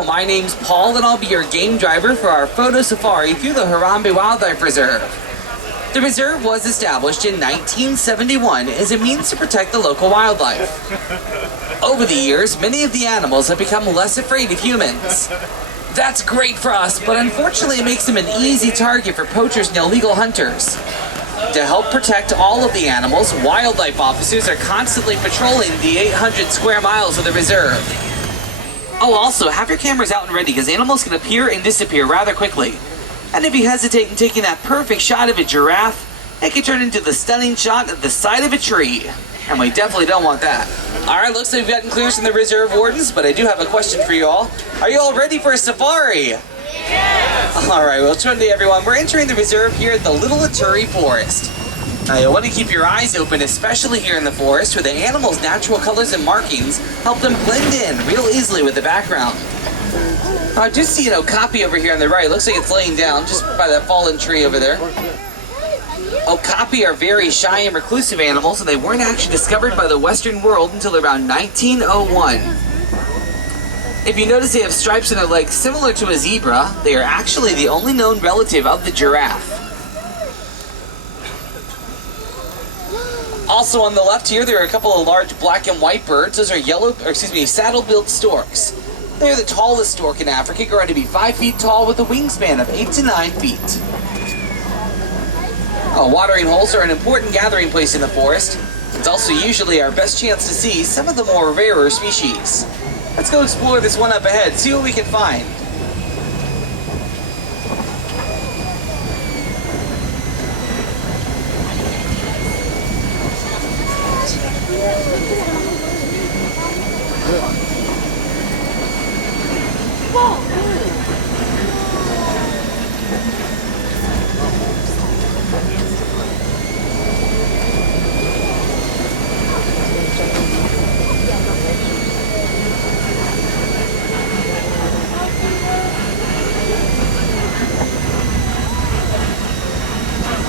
Hello, my name's Paul and I'll be your game driver for our photo safari through the Harambe Wildlife Reserve. The reserve was established in 1971 as a means to protect the local wildlife. Over the years, many of the animals have become less afraid of humans. That's great for us, but unfortunately it makes them an easy target for poachers and illegal hunters. To help protect all of the animals, wildlife officers are constantly patrolling the 800 square miles of the reserve. Oh, also, have your cameras out and ready because animals can appear and disappear rather quickly. And if you hesitate in taking that perfect shot of a giraffe, it can turn into the stunning shot of the side of a tree. And we definitely don't want that. Alright, looks like we've gotten clearance from the reserve wardens, but I do have a question for you all. Are you all ready for a safari? Yes! Alright, well, turn to everyone. We're entering the reserve here at the Little Aturi Forest. Now, you'll want to keep your eyes open, especially here in the forest, where the animals' natural colors and markings help them blend in real easily with the background. I do see an okapi over here on the right. Looks like it's laying down just by that fallen tree over there. Okapi are very shy and reclusive animals, and they weren't actually discovered by the Western world until around 1901. If you notice they have stripes on their legs similar to a zebra, they are actually the only known relative of the giraffe. Also on the left here, there are a couple of large black and white birds. Those are saddle-billed storks. They're the tallest stork in Africa, growing to be 5 feet tall with a wingspan of 8 to 9 feet. Watering holes are an important gathering place in the forest. It's also usually our best chance to see some of the more rarer species. Let's go explore this one up ahead, see what we can find.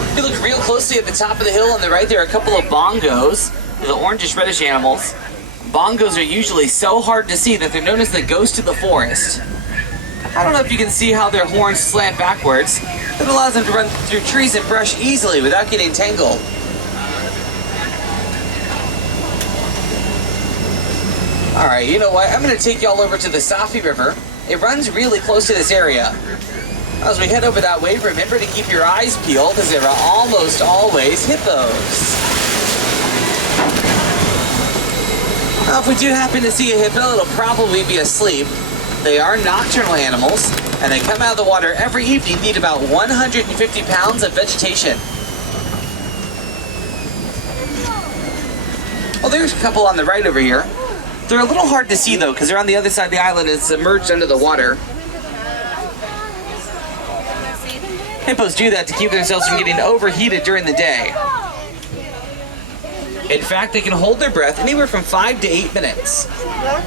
If you look real closely at the top of the hill on the right, there are a couple of bongos, the orangish reddish animals. Bongos are usually so hard to see that they're known as the ghost of the forest. I don't know if you can see how their horns slant backwards. That allows them to run through trees and brush easily without getting tangled. Alright, you know what? I'm going to take y'all over to the Safi River. It runs really close to this area. As we head over that way, remember to keep your eyes peeled as there are almost always hippos. Now, if we do happen to see a hippo, it'll probably be asleep. They are nocturnal animals, and they come out of the water every evening and eat about 150 pounds of vegetation. Well, there's a couple on the right over here. They're a little hard to see, though, because they're on the other side of the island and it's submerged under the water. Hippos do that to keep themselves from getting overheated during the day. In fact, they can hold their breath anywhere from 5 to 8 minutes.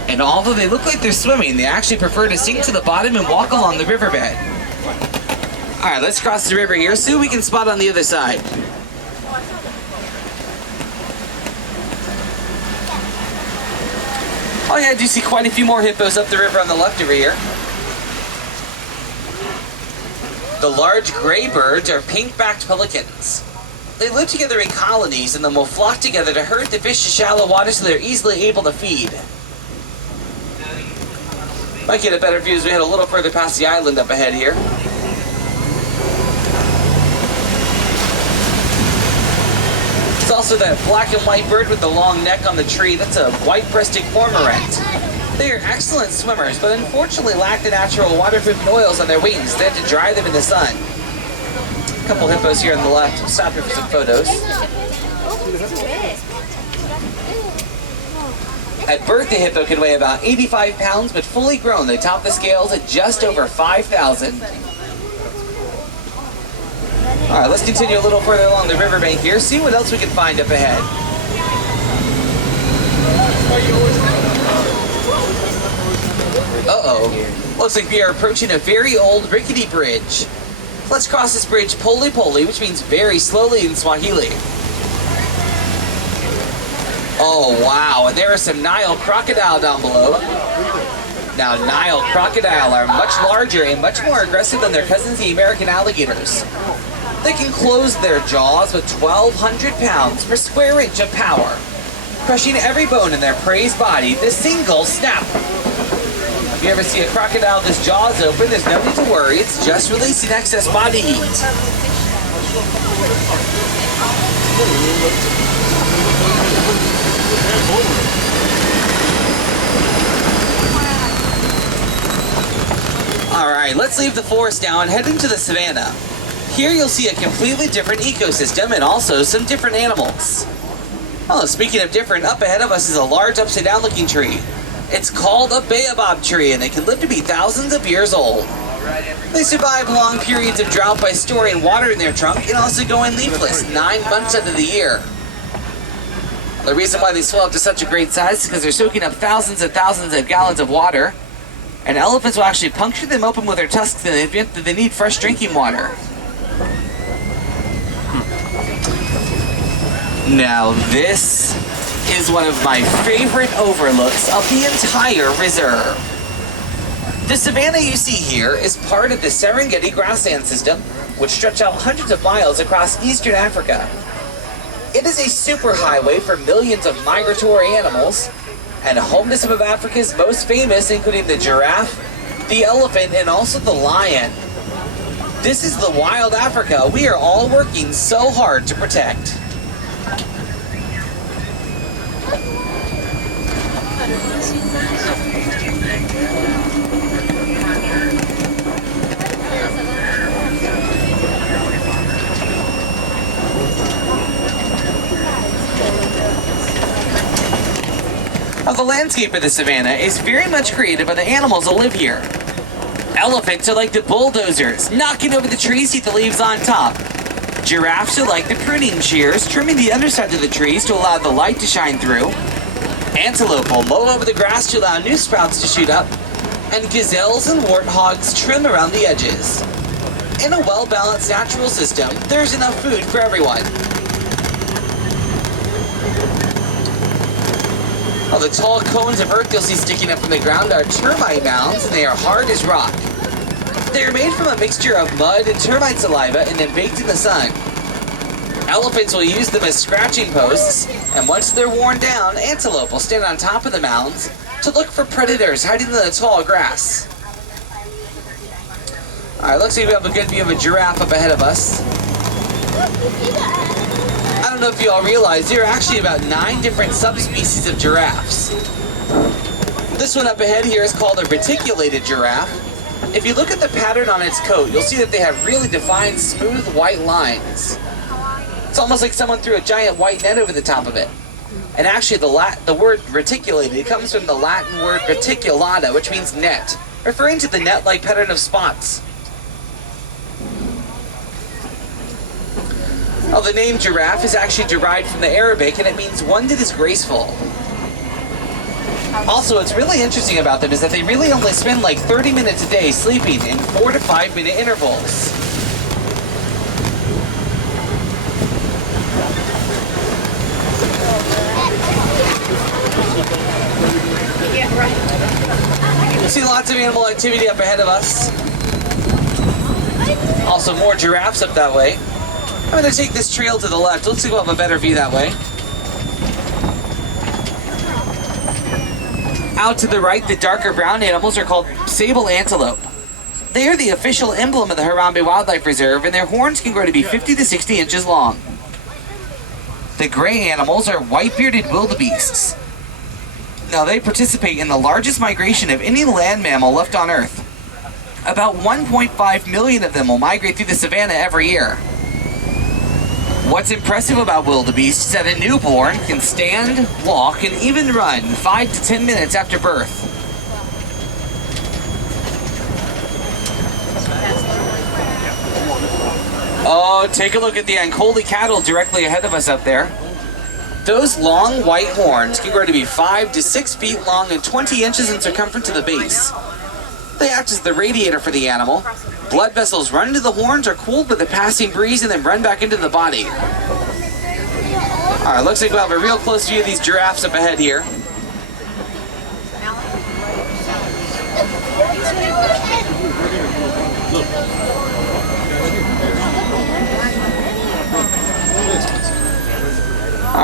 And although they look like they're swimming, they actually prefer to sink to the bottom and walk along the riverbed. Alright, let's cross the river here, see what we can spot on the other side. Oh yeah, I do see quite a few more hippos up the river on the left over here. The large gray birds are pink-backed pelicans. They live together in colonies and then will flock together to herd the fish to shallow water so they're easily able to feed. Might get a better view as we head a little further past the island up ahead here. There's also that black and white bird with the long neck on the tree. That's a white-breasted cormorant. They are excellent swimmers, but unfortunately lack the natural waterproofing oils on their wings. They have to dry them in the sun. A couple hippos here on the left. We'll stop here for some photos. At birth, the hippo can weigh about 85 pounds, but fully grown, they top the scales at just over 5,000. Alright, let's continue a little further along the riverbank here, see what else we can find up ahead. Uh-oh. Looks like we are approaching a very old rickety bridge. Let's cross this bridge poli-poli, which means very slowly in Swahili. Oh, wow. And there is some Nile crocodile down below. Now, Nile crocodile are much larger and much more aggressive than their cousins, the American alligators. They can close their jaws with 1,200 pounds per square inch of power, crushing every bone in their prey's body with a single snap. If you ever see a crocodile with its jaws open, there's no need to worry, it's just releasing excess body heat. Alright, let's leave the forest now and head into the savannah. Here you'll see a completely different ecosystem and also some different animals. Oh, speaking of different, up ahead of us is a large upside down looking tree. It's called a baobab tree and it can live to be thousands of years old. They survive long periods of drought by storing water in their trunk and also going leafless 9 months out of the year. The reason why they swell up to such a great size is because they're soaking up thousands and thousands of gallons of water, and elephants will actually puncture them open with their tusks in the event that they need fresh drinking water. Now this is one of my favorite overlooks of the entire reserve. The savanna you see here is part of the Serengeti grassland system, which stretch out hundreds of miles across eastern Africa. It is a superhighway for millions of migratory animals, and home to some of Africa's most famous, including the giraffe, the elephant, and also the lion. This is the wild Africa we are all working so hard to protect. Now, the landscape of the savannah is very much created by the animals that live here. Elephants are like the bulldozers, knocking over the trees to get the leaves on top. Giraffes are like the pruning shears, trimming the underside of the trees to allow the light to shine through. Antelope will mow over the grass to allow new sprouts to shoot up. And gazelles and warthogs trim around the edges. In a well-balanced natural system, there's enough food for everyone. Well, the tall cones of earth you'll see sticking up from the ground are termite mounds, and they are hard as rock. They are made from a mixture of mud and termite saliva and then baked in the sun. Elephants will use them as scratching posts, and once they're worn down, antelope will stand on top of the mounds to look for predators hiding in the tall grass. Alright, looks like we have a good view of a giraffe up ahead of us. I don't know if you all realize there are actually about 9 different subspecies of giraffes. This one up ahead here is called a reticulated giraffe. If you look at the pattern on its coat, you'll see that they have really defined, smooth white lines. It's almost like someone threw a giant white net over the top of it. And actually the word reticulated comes from the Latin word reticulata, which means net, referring to the net-like pattern of spots. Well, the name giraffe is actually derived from the Arabic, and it means one that is graceful. Also, what's really interesting about them is that they really only spend like 30 minutes a day sleeping in 4 to 5 minute intervals. You see lots of animal activity up ahead of us. Also, more giraffes up that way. I'm going to take this trail to the left. Looks like we'll have a better view that way. Out to the right, the darker brown animals are called sable antelope. They are the official emblem of the Harambe Wildlife Reserve, and their horns can grow to be 50 to 60 inches long. The gray animals are white-bearded wildebeests. Now, they participate in the largest migration of any land mammal left on Earth. About 1.5 million of them will migrate through the savannah every year. What's impressive about wildebeest is that a newborn can stand, walk, and even run 5 to 10 minutes after birth. Oh, take a look at the Ankoli cattle directly ahead of us up there. Those long white horns can grow to be 5 to 6 feet long and 20 inches in circumference to the base. They act as the radiator for the animal. Blood vessels run into the horns, are cooled by the passing breeze, and then run back into the body. Alright, looks like we'll have a real close view of these giraffes up ahead here.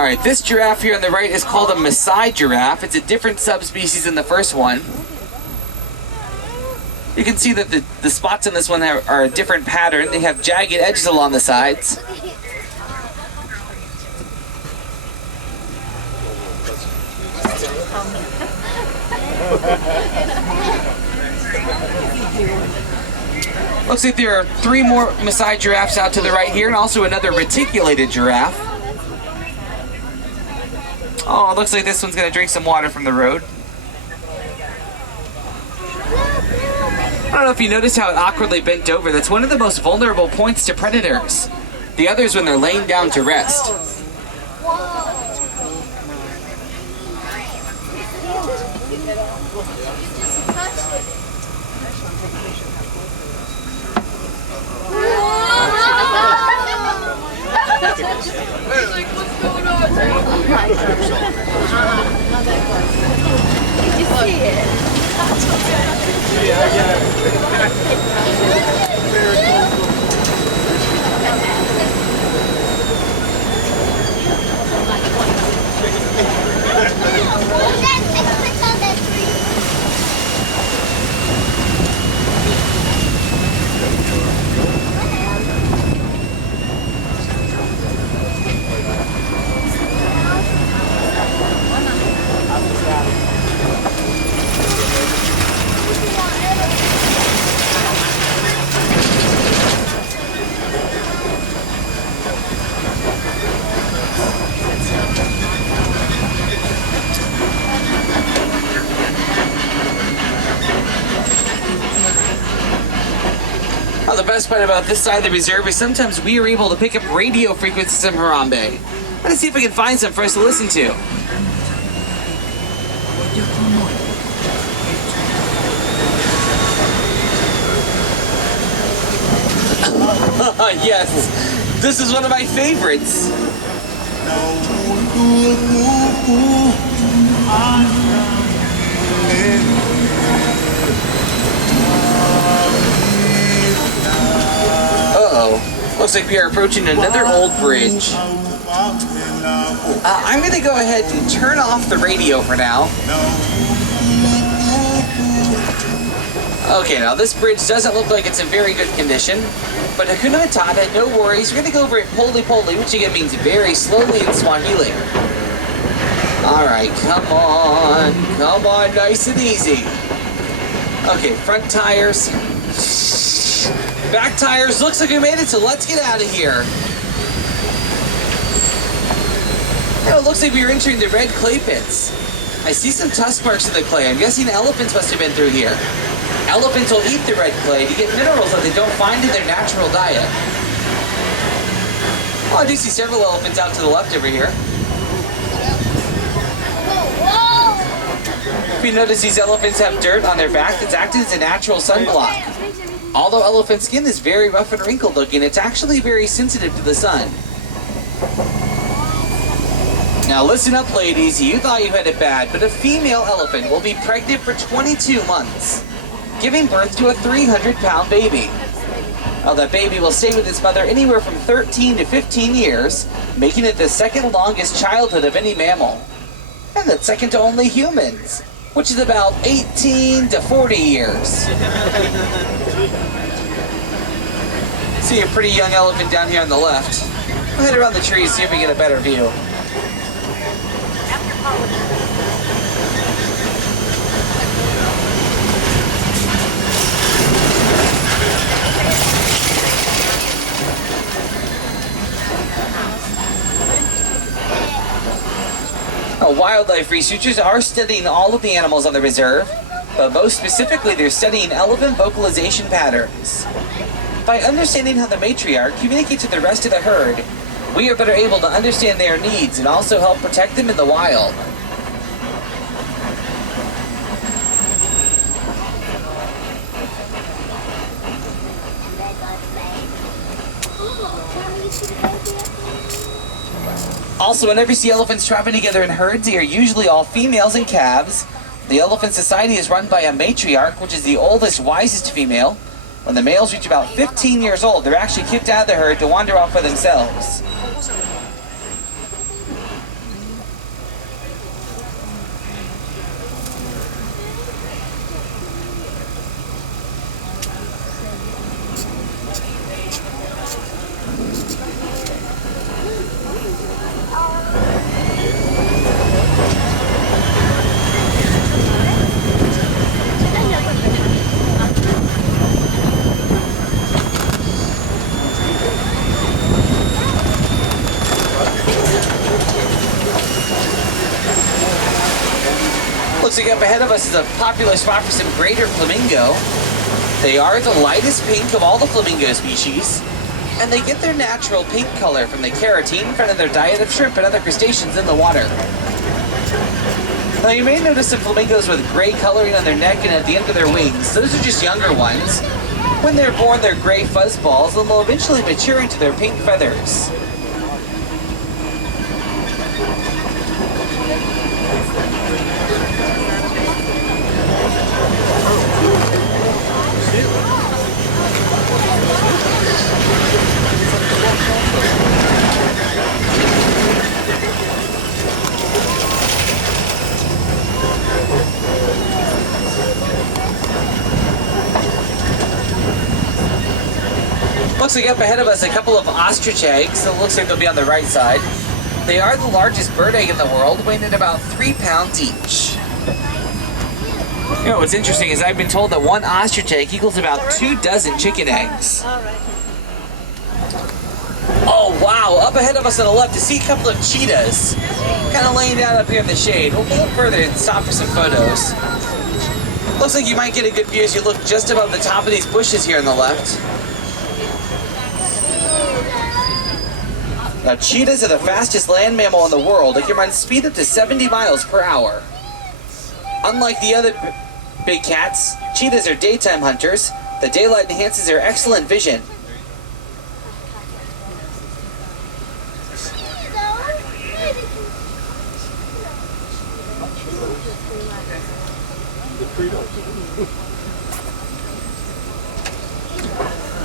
Alright, this giraffe here on the right is called a Maasai giraffe. It's a different subspecies than the first one. You can see that the spots on this one are a different pattern. They have jagged edges along the sides. Looks like there are 3 more Maasai giraffes out to the right here, and also another reticulated giraffe. Oh, it looks like this one's going to drink some water from the road. I don't know if you noticed how it awkwardly bent over. That's one of the most vulnerable points to predators. The others when they're laying down to rest. Did you see it? Well, the best part about this side of the reserve is sometimes we are able to pick up radio frequencies in Harambe. Let's see if we can find some for us to listen to. Yes, this is one of my favorites. Uh-oh. Looks like we are approaching another old bridge. I'm going to go ahead and turn off the radio for now. Okay, now this bridge doesn't look like it's in very good condition. But Hakuna Matata, no worries. We're going to go over it poli-poli, which again means very slowly in Swahili. Alright, come on, nice and easy. Okay, front tires. Back tires, looks like we made it, so let's get out of here. Oh, it looks like we are entering the red clay pits. I see some tusk marks in the clay. I'm guessing elephants must have been through here. Elephants will eat the red clay to get minerals that they don't find in their natural diet. Oh, I do see several elephants out to the left over here. If you notice, these elephants have dirt on their back that's acting as a natural sunblock. Although elephant skin is very rough and wrinkled looking, it's actually very sensitive to the sun. Now listen up, ladies. You thought you had it bad, but a female elephant will be pregnant for 22 months, giving birth to a 300-pound baby. Now that baby will stay with its mother anywhere from 13 to 15 years, making it the second longest childhood of any mammal. And that's second to only humans, which is about 18 to 40 years. See a pretty young elephant down here on the left. We'll head around the trees, see if we get a better view. Wildlife researchers are studying all of the animals on the reserve, but most specifically they're studying elephant vocalization patterns. By understanding how the matriarch communicates with the rest of the herd, we are better able to understand their needs and also help protect them in the wild. Also, whenever you see elephants traveling together in herds, they are usually all females and calves. The elephant society is run by a matriarch, which is the oldest, wisest female. When the males reach about 15 years old, they're actually kicked out of the herd to wander off by themselves. up ahead of us is a popular spot for some greater flamingo. They are the lightest pink of all the flamingo species, and they get their natural pink color from the keratin found in their diet of shrimp and other crustaceans in the water. Now you may notice some flamingos with gray coloring on their neck and at the end of their wings. Those are just younger ones. When they're born, they're gray fuzzballs and will eventually mature into their pink feathers. Looks like up ahead of us a couple of ostrich eggs. It looks like they'll be on the right side. They are the largest bird egg in the world, weighing at about 3 pounds each. You know what's interesting is I've been told that one ostrich egg equals about 24 chicken eggs. Oh wow, up ahead of us on the left, to see a couple of cheetahs kind of laying down up here in the shade. We'll go further and stop for some photos. Looks like you might get a good view as you look just above the top of these bushes here on the left. Now, cheetahs are the fastest land mammal in the world. They can run speed up to 70 miles per hour. Unlike the other big cats, cheetahs are daytime hunters. The daylight enhances their excellent vision.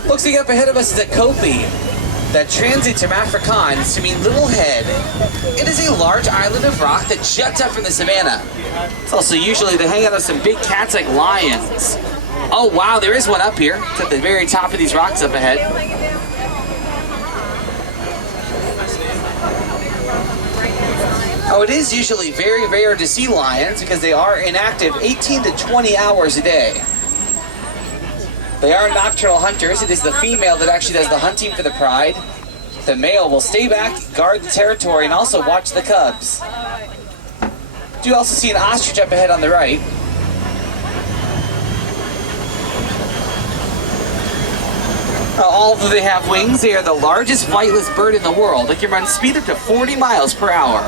Looks like up ahead of us is a kopi that translates from Afrikaans to mean little head. It is a large island of rock that juts up from the savanna. It's also usually the hangout of some big cats like lions. Oh wow, there is one up here. It's at the very top of these rocks up ahead. Oh, it is usually very rare to see lions because they are inactive 18 to 20 hours a day. They are nocturnal hunters. It is the female that actually does the hunting for the pride. The male will stay back, guard the territory, and also watch the cubs. You also see an ostrich up ahead on the right. Although they have wings, they are the largest flightless bird in the world. They can run speed up to 40 miles per hour.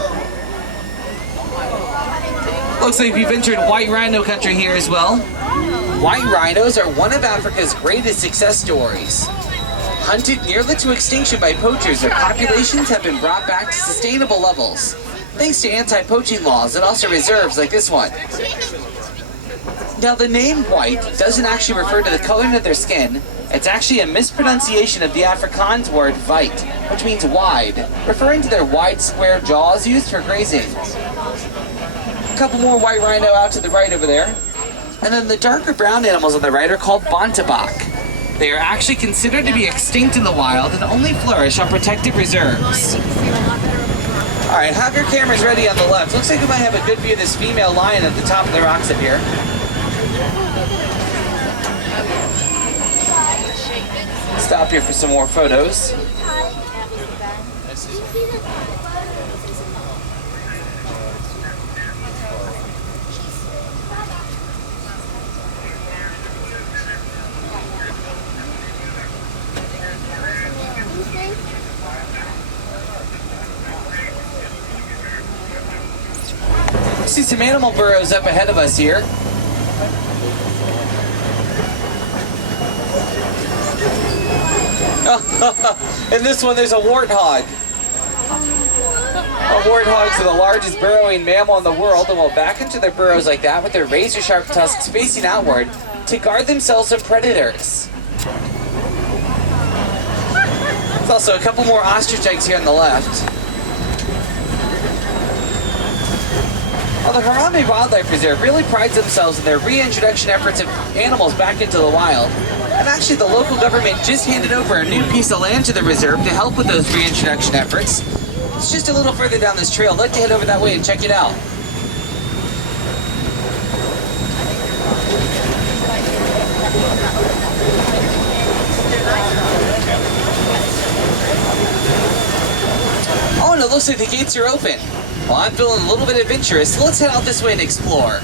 Looks like we've entered white rhino country here as well. White rhinos are one of Africa's greatest success stories. Hunted nearly to extinction by poachers, their populations have been brought back to sustainable levels, thanks to anti-poaching laws and also reserves like this one. Now the name white doesn't actually refer to the coloring of their skin. It's actually a mispronunciation of the Afrikaans word weit, which means wide, referring to their wide square jaws used for grazing. A couple more white rhino out to the right over there. And then the darker brown animals on the right are called bontebok. They are actually considered to be extinct in the wild and only flourish on protected reserves. Alright, have your cameras ready on the left. Looks like we might have a good view of this female lion at the top of the rocks up here. Stop here for some more photos. See some animal burrows up ahead of us here. In this one there's a warthog. Warthogs are the largest burrowing mammal in the world and will back into their burrows like that with their razor-sharp tusks facing outward to guard themselves from predators. There's also a couple more ostrich eggs here on the left. Well, the Harambe Wildlife Reserve really prides themselves in their reintroduction efforts of animals back into the wild. And actually, the local government just handed over a new piece of land to the reserve to help with those reintroduction efforts. It's just a little further down this trail. I'd like to head over that way and check it out. Oh, and it looks like the gates are open. Well, I'm feeling a little bit adventurous, so let's head out this way and explore.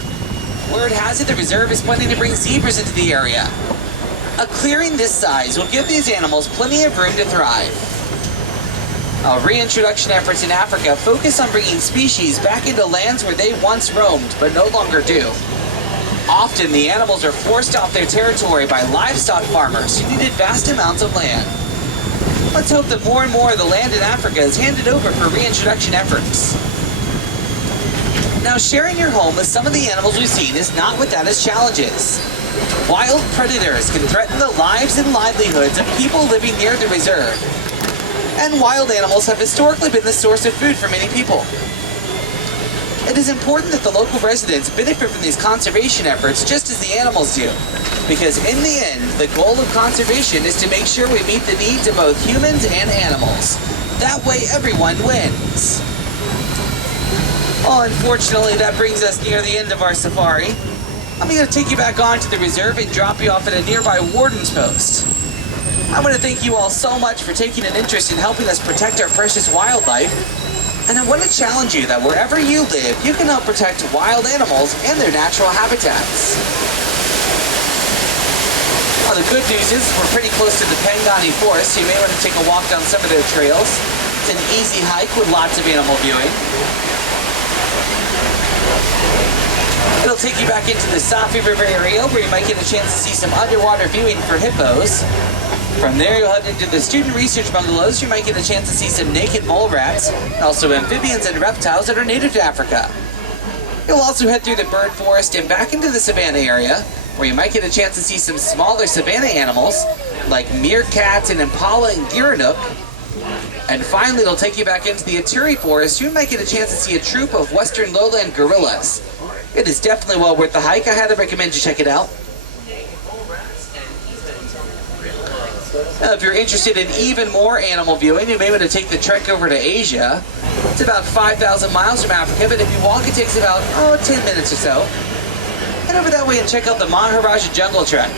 Word has it the reserve is planning to bring zebras into the area. A clearing this size will give these animals plenty of room to thrive. Reintroduction efforts in Africa focus on bringing species back into lands where they once roamed but no longer do. Often the animals are forced off their territory by livestock farmers who needed vast amounts of land. Let's hope that more and more of the land in Africa is handed over for reintroduction efforts. Now, sharing your home with some of the animals we've seen is not without its challenges. Wild predators can threaten the lives and livelihoods of people living near the reserve. And wild animals have historically been the source of food for many people. It is important that the local residents benefit from these conservation efforts just as the animals do, because in the end, the goal of conservation is to make sure we meet the needs of both humans and animals. That way everyone wins. Well, unfortunately, that brings us near the end of our safari. I'm going to take you back onto the reserve and drop you off at a nearby warden's post. I want to thank you all so much for taking an interest in helping us protect our precious wildlife. And I want to challenge you that wherever you live, you can help protect wild animals and their natural habitats. Well, the good news is we're pretty close to the Pangani Forest, so you may want to take a walk down some of their trails. It's an easy hike with lots of animal viewing. It'll take you back into the Safi River area where you might get a chance to see some underwater viewing for hippos. From there, you'll head into the student research bungalows. You might get a chance to see some naked mole rats, and also amphibians and reptiles that are native to Africa. You'll also head through the bird forest and back into the savanna area, where you might get a chance to see some smaller savanna animals, like meerkats and impala and giraffe. And finally, it'll take you back into the Aturi forest. You might get a chance to see a troop of western lowland gorillas. It is definitely well worth the hike. I highly recommend you check it out. Now, if you're interested in even more animal viewing, you may want to take the trek over to Asia. It's about 5,000 miles from Africa, but if you walk, it takes about 10 minutes or so. Head over that way and check out the Maharaja Jungle Trek.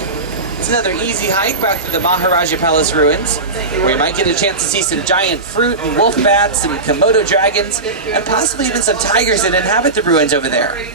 It's another easy hike back to the Maharaja Palace ruins, where you might get a chance to see some giant fruit and wolf bats and Komodo dragons, and possibly even some tigers that inhabit the ruins over there.